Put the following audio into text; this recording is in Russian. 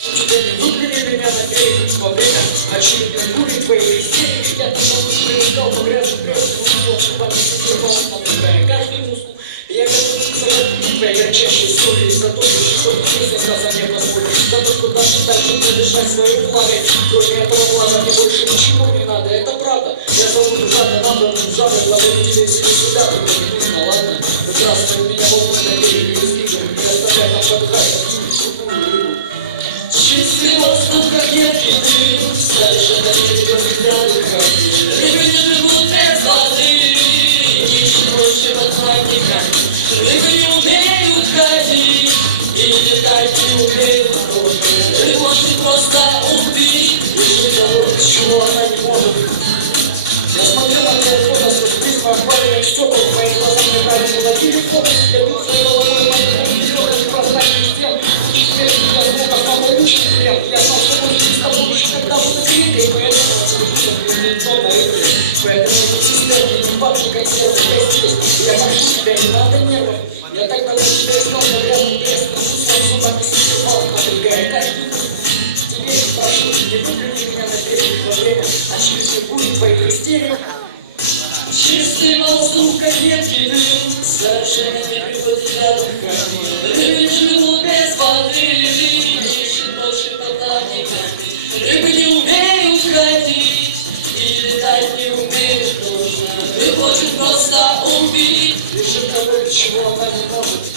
Выплюни меня на берег во время очередной бури твоей истерики. Я тогда выплюнул по грязным каждый мускул. Я готов сказать тебя ярчайшей истории за то, что песня сказа мне позволит. За то, что дальше продышать своей влагой. Кроме этого глаза мне больше ничего не надо. Это правда. Я зову жадно, набранным жадно. Благодарю тебя, если сюда, ты не нужно, ладно? Выбрасывай меня волны на берег и стигом. Не оставляй там подгать. Чистый воздух, как едкий дым, совершенно не дыхание. Рыбы не живут без воды, ищут больше под плавниками. Рыбы не умеют ходить, и летать не умеют тоже. Рыбу очень просто убить, лишь того, без чего она не может. Я смотрел на твои фото сквозь призму аквариумных стекол, в мои глаза мне правильно ловили фото. Я бил своей головой в моей не прозрачный стен. Теперь я звуков мамой лучше клиент. Я знал, что будет с тобой лучше, когда буду крикой, и поэтому я лицо на игры. Поэтому не системный, не падай, как сердце, я здесь. Я прошу тебя, не надо нервов. Я так давно тебя искал, но грязный крест, но своим зубами сидел, напрягая каждый день. Теперь прошу, не выплюни меня на берег во время очередной бури твоих истерик. Чистый воздух, как едкий дым, совершенно не приходит для дыхания. Рыбы не живут без воды, ищут больше под плавниками. Рыбы не умеют ходить и летать не умеют тоже. Рыбу очень просто убить, лишь от того, без чего она не может.